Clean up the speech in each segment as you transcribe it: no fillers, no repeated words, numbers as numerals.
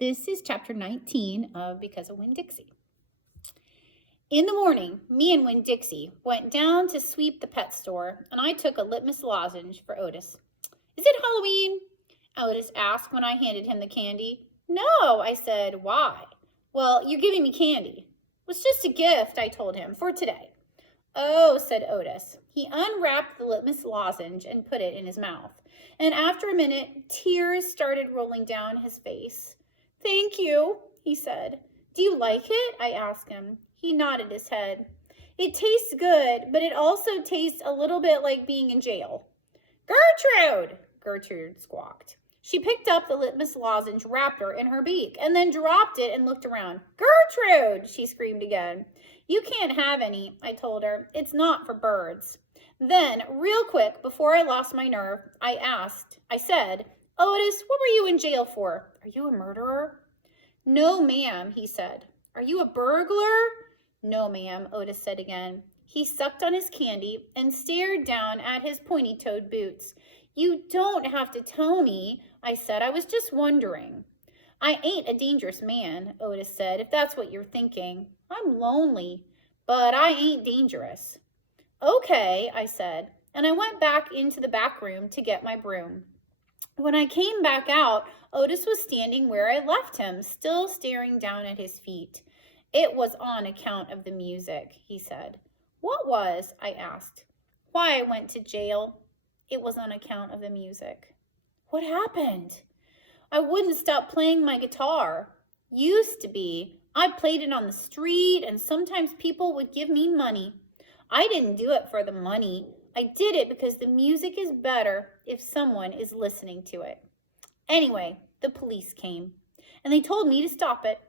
This is chapter 19 of Because of Winn-Dixie. In the morning, me and Winn-Dixie went down to sweep the pet store, and I took a litmus lozenge for Otis. "Is it Halloween?" Otis asked when I handed him the candy. "No," I said. "Why?" "Well, you're giving me candy." "It was just a gift," I told him, "for today." "Oh," said Otis. He unwrapped the litmus lozenge and put it in his mouth. And after a minute, tears started rolling down his face. "Thank you," he said. "Do you like it?" I asked him. He nodded his head. "It tastes good, but it also tastes a little bit like being in jail." "Gertrude!" Gertrude squawked. She picked up the litmus lozenge wrapper in her beak and then dropped it and looked around. "Gertrude!" she screamed again. "You can't have any," I told her. "It's not for birds." Then, real quick, before I lost my nerve, I said, "Otis, what were you in jail for? Are you a murderer?" "No, ma'am," he said. "Are you a burglar?" "No, ma'am," Otis said again. He sucked on his candy and stared down at his pointy-toed boots. "You don't have to tell me," I said. "I was just wondering." "I ain't a dangerous man," Otis said, "if that's what you're thinking. I'm lonely, but I ain't dangerous." "Okay," I said, and I went back into the back room to get my broom. When I came back out, Otis was standing where I left him, still staring down at his feet. "It was on account of the music," he said. "What was?" I asked. "Why I went to jail. It was on account of the music." "What happened?" "I wouldn't stop playing my guitar. Used to be. I played it on the street, and sometimes people would give me money. I didn't do it for the money. I did it because the music is better if someone is listening to it. Anyway, the police came, and they told me to stop it.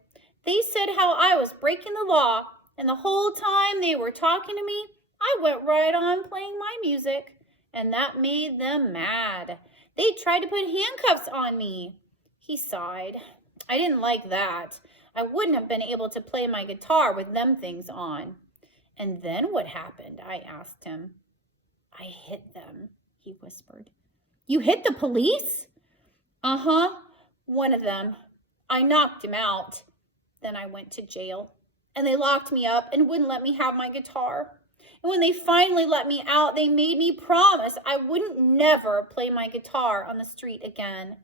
They said how I was breaking the law, and the whole time they were talking to me, I went right on playing my music, and that made them mad. They tried to put handcuffs on me." He sighed. "I didn't like that. I wouldn't have been able to play my guitar with them things on." "And then what happened?" I asked him. "I hit them," he whispered. "You hit the police?" "Uh-huh, one of them. I knocked him out. Then I went to jail, and they locked me up and wouldn't let me have my guitar. And when they finally let me out, they made me promise I wouldn't never play my guitar on the street again."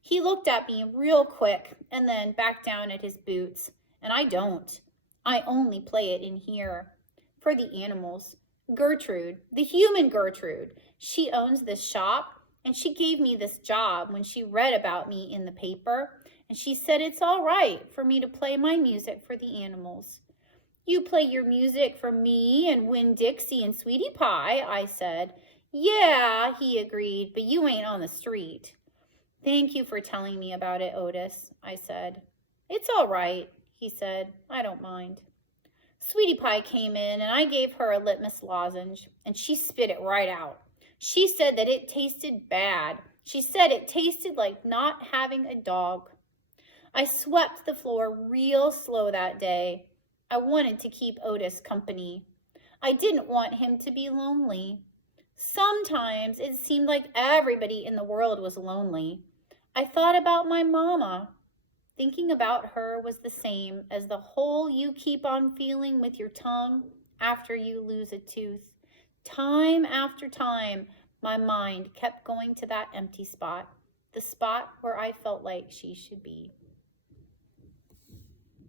He looked at me real quick and then back down at his boots. "And I don't. I only play it in here. For the animals. Gertrude, the human Gertrude, she owns this shop, and she gave me this job when she read about me in the paper, and she said it's all right for me to play my music for the animals." "You play your music for me and Winn-Dixie and Sweetie Pie," I said. "Yeah," he agreed, "but you ain't on the street." "Thank you for telling me about it, Otis," I said. "It's all right," he said. "I don't mind." Sweetie Pie came in, and I gave her a litmus lozenge, and she spit it right out. She said that it tasted bad. She said it tasted like not having a dog. I swept the floor real slow that day. I wanted to keep Otis company. I didn't want him to be lonely. Sometimes it seemed like everybody in the world was lonely. I thought about my mama. Thinking about her was the same as the hole you keep on feeling with your tongue after you lose a tooth. Time after time, my mind kept going to that empty spot, the spot where I felt like she should be.